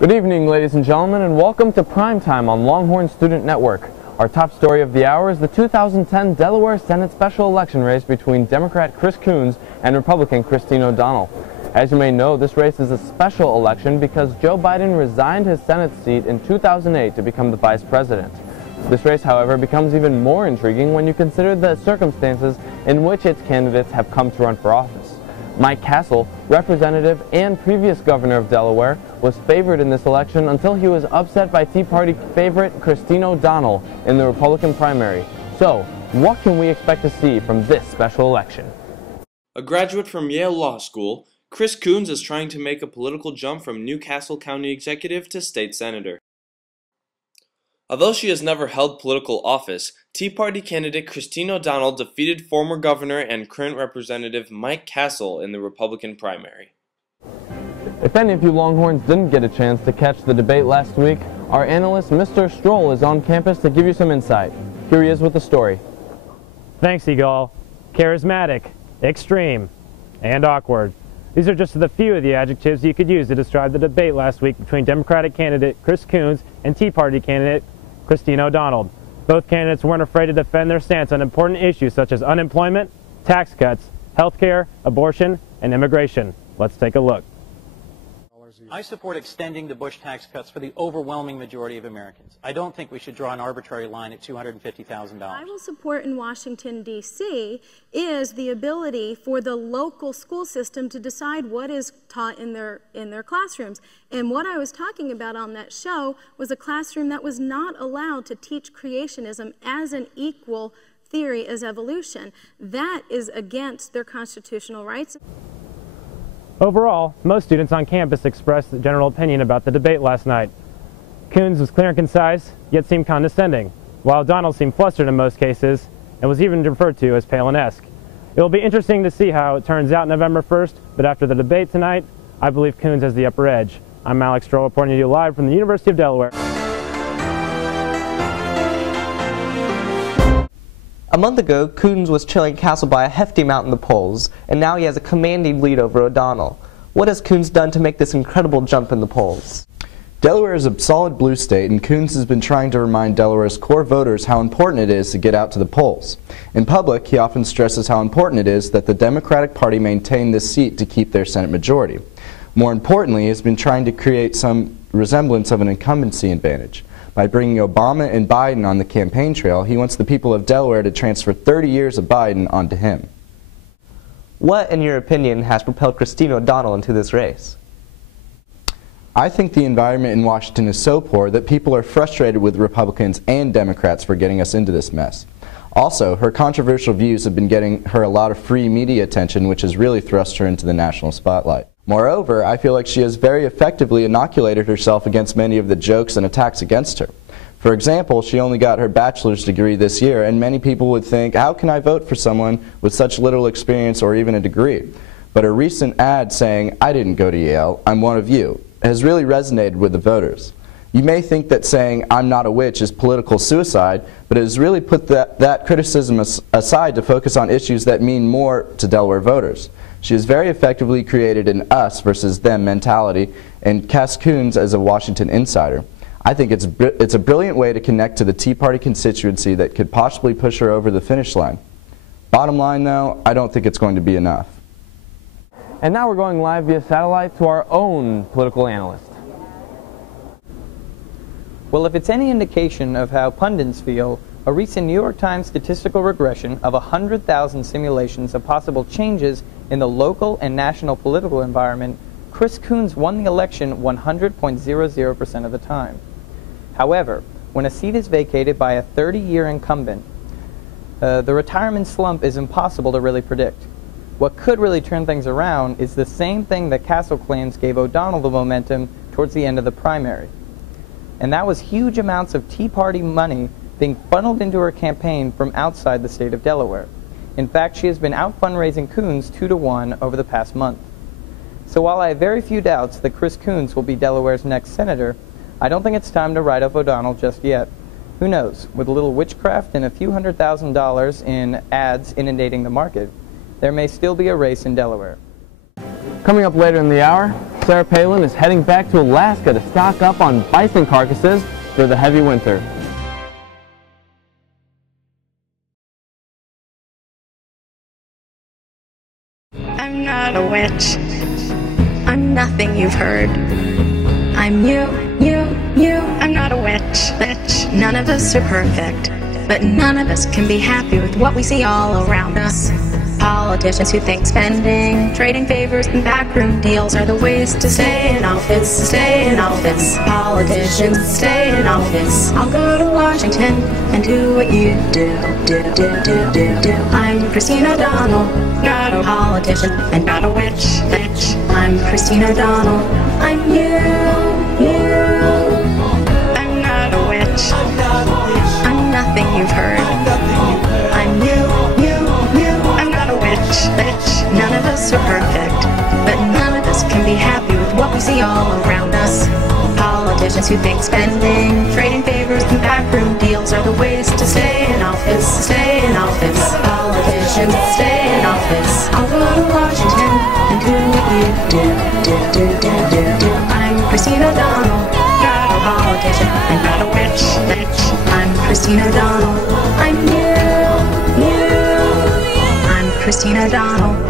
Good evening, ladies and gentlemen, and welcome to Primetime on Longhorn Student Network. Our top story of the hour is the 2010 Delaware Senate special election race between Democrat Chris Coons and Republican Christine O'Donnell. As you may know, this race is a special election because Joe Biden resigned his Senate seat in 2008 to become the vice president. This race, however, becomes even more intriguing when you consider the circumstances in which its candidates have come to run for office. Mike Castle, representative and previous governor of Delaware, was favored in this election until he was upset by Tea Party favorite Christine O'Donnell in the Republican primary. So, what can we expect to see from this special election? A graduate from Yale Law School, Chris Coons is trying to make a political jump from Newcastle County executive to state senator. Although she has never held political office, Tea Party candidate Christine O'Donnell defeated former governor and current representative Mike Castle in the Republican primary. If any of you Longhorns didn't get a chance to catch the debate last week, our analyst Mr. Stroll is on campus to give you some insight. Here he is with the story. Thanks, Eagle. Charismatic, extreme, and awkward. These are just a few of the adjectives you could use to describe the debate last week between Democratic candidate Chris Coons and Tea Party candidate Christine O'Donnell. Both candidates weren't afraid to defend their stance on important issues such as unemployment, tax cuts, health care, abortion, and immigration. Let's take a look. I support extending the Bush tax cuts for the overwhelming majority of Americans. I don't think we should draw an arbitrary line at $250,000. I will support in Washington, D.C. is the ability for the local school system to decide what is taught in their classrooms. And what I was talking about on that show was a classroom that was not allowed to teach creationism as an equal theory as evolution. That is against their constitutional rights. Overall, most students on campus expressed a general opinion about the debate last night. Coons was clear and concise, yet seemed condescending, while O'Donnell seemed flustered in most cases and was even referred to as Palin-esque. It will be interesting to see how it turns out November 1st, but after the debate tonight, I believe Coons has the upper edge. I'm Alex Stroll reporting to you live from the University of Delaware. A month ago, Coons was trailing Castle by a hefty amount in the polls, and now he has a commanding lead over O'Donnell. What has Coons done to make this incredible jump in the polls? Delaware is a solid blue state, and Coons has been trying to remind Delaware's core voters how important it is to get out to the polls. In public, he often stresses how important it is that the Democratic Party maintain this seat to keep their Senate majority. More importantly, he has been trying to create some resemblance of an incumbency advantage. By bringing Obama and Biden on the campaign trail, he wants the people of Delaware to transfer 30 years of Biden onto him. What, in your opinion, has propelled Christine O'Donnell into this race? I think the environment in Washington is so poor that people are frustrated with Republicans and Democrats for getting us into this mess. Also, her controversial views have been getting her a lot of free media attention, which has really thrust her into the national spotlight. Moreover, I feel like she has very effectively inoculated herself against many of the jokes and attacks against her. For example, she only got her bachelor's degree this year, and many people would think, how can I vote for someone with such little experience or even a degree? But her recent ad saying, I didn't go to Yale, I'm one of you, has really resonated with the voters. You may think that saying, I'm not a witch is political suicide, but it has really put that criticism aside to focus on issues that mean more to Delaware voters. She has very effectively created an us versus them mentality and cast Coons as a Washington insider. I think it's a brilliant way to connect to the Tea Party constituency that could possibly push her over the finish line. Bottom line though, I don't think it's going to be enough. And now we're going live via satellite to our own political analyst. Well, if it's any indication of how pundits feel, a recent New York Times statistical regression of 100,000 simulations of possible changes in the local and national political environment, Chris Coons won the election 100.00% of the time. However, when a seat is vacated by a 30-year incumbent, the retirement slump is impossible to really predict. What could really turn things around is the same thing that Castle claims gave O'Donnell the momentum towards the end of the primary. And that was huge amounts of Tea Party money being funneled into her campaign from outside the state of Delaware. In fact, she has been out fundraising Coons 2-to-1 over the past month. So while I have very few doubts that Chris Coons will be Delaware's next senator, I don't think it's time to write off O'Donnell just yet. Who knows, with a little witchcraft and a few $100,000 in ads inundating the market, there may still be a race in Delaware. Coming up later in the hour, Sarah Palin is heading back to Alaska to stock up on bison carcasses for the heavy winter. I'm not a witch. I'm nothing you've heard. I'm you. I'm not a witch. None of us are perfect, but none of us can be happy with what we see all around us. Politicians who think spending, trading favors, and backroom deals are the ways to stay in office. Stay in office. Politicians, stay in office. I'll go to Washington and do what you do. I'm Christine O'Donnell, not a politician and not a witch. I'm Christine O'Donnell. I'm you. I'm not a witch. I'm nothing you've heard. I'm you. I'm not a witch. None of us are perfect, but none of us can be happy with what we see all around us. Politicians who think spending, trading favors, and backroom deals are the ways to stay in office. Stay in office. Politicians, stay in office. I'll go to Washington and do what you do. I'm Christine O'Donnell, not a politician and not a witch. I'm Christine O'Donnell. I'm you. I'm Christine O'Donnell.